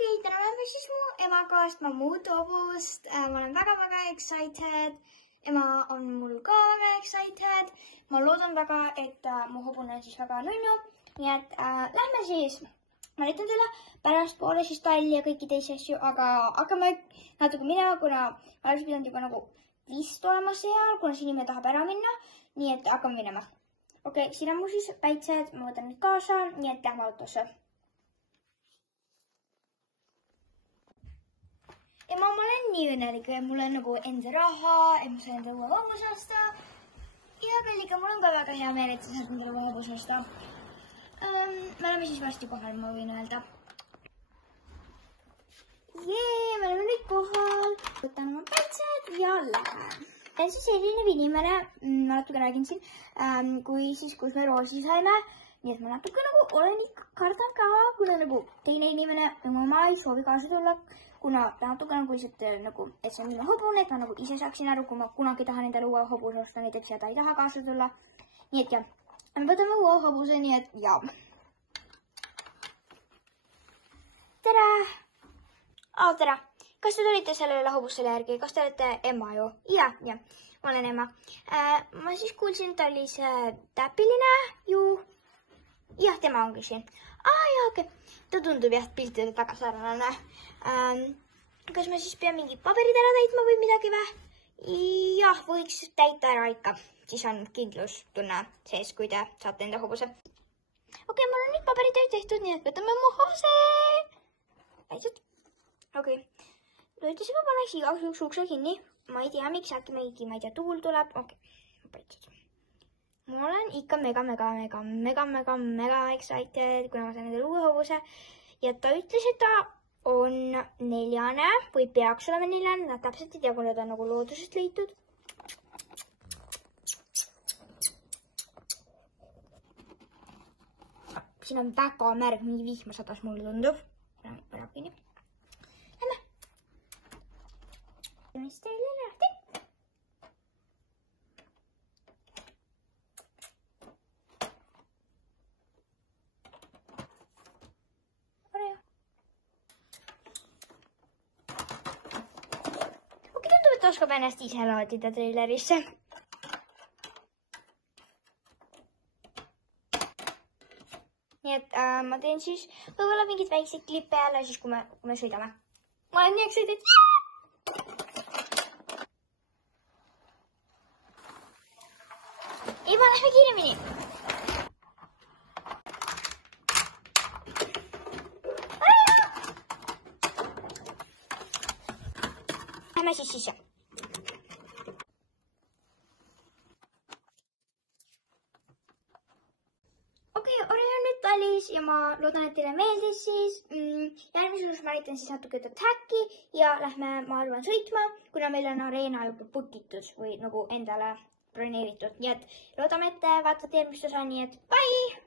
Okei, täna oleme siis mu emaga ostma muud hobust. Ma olen väga excited. Ema on mul ka väga excited. Ma loodan väga, et mu hobune on siis väga nunnu. Nii et lähme siis. Ma näitan teile pärastpoole siis talli ja kõiki teisi asju, aga hakkame natuke minema, kuna ma oleks pidanud juba nagu vist olema seal, kuna see inimene tahab ära minna. Nii et hakkame minema. Okei, siin on mul siis päitsed. Ma võtan nüüd kaasa, nii et lähme autosse. Ja ma olen nii õnnelik, mul on nagu enda raha, et ma saan enda uue hobuse osta. Ja Kalliga, mul on ka väga hea meel, et sa saad enda uue hobuse osta. Me oleme siis varsti kohal, ma võin öelda. Jee, me oleme nüüd kohal. Võtan oma päitsed ja lähen. Ja siis selline inimene, ma natuke räägin siin, kui siis, kus me roosi saime. Nii et ma natuke nagu olen ikka kardan ka, kuna nagu teine inimene, mu ema ei soovi kaasa tulla, kuna ta natuke nagu lihtsalt nagu, et see on minu hobune, et ma nagu ise saaksin aru, kui ma kunagi tahan endale uue hobuse osta, näiteks ja ta ei taha kaasa tulla. Nii et jah, me võtame uue hobuse, nii et jah. Tere! Tere! Kas te tulite sellele hobusele järgi? Kas te olete ema ju? Jah, ma olen ema. Ma siis kuulsin, et ta oli see täpiline ju. Jah, tema ongi siin. Jaa, okei. Ta tundub jah piltidele väga sarnane. Kas me siis peame mingid paberid ära täitma või midagi või? Jah, võiks täita ära ikka. Siis on kindlustunne sees, kui te saate enda hobuse. Okei, mul on nüüd paberid tehtud, nii et võtame mu hobuse. Päitsed. Okei. Lõitis juba paneks igaks juhuks ukse kinni. Ma ei tea, miks äkki mingi, ma ei tea, tuul tuleb. Okei, päitsed. Ma olen ikka mega excited, kuna ma saan endale uue hobuse. Ja ta ütles, et ta on 4 või peaks olema 4. Nad täpselt ei tea, kui nad on nagu loodusest leitud. Siin on väga märg, mingi vihma sadas mulle tundub. Ära kinni. Lähme. Mis teile nähti? Ta oskab ennast ise laadida trailerisse. Nii et ma teen siis võib-olla mingid väikseid klippe jälle siis, kui me sõidame. Ma olen nii excited. Eva, lähme kiiremini. Lähme siis sisse. Ja ma loodan, et teile meeldis siis. Järgmises ma näitan siis natuke Häkki ja lähme, ma arvan, sõitma, kuna meil on areena juba bookitud või nagu endale broneeritud. Nii et loodame, et vaatate järgmist osa, nii et bye!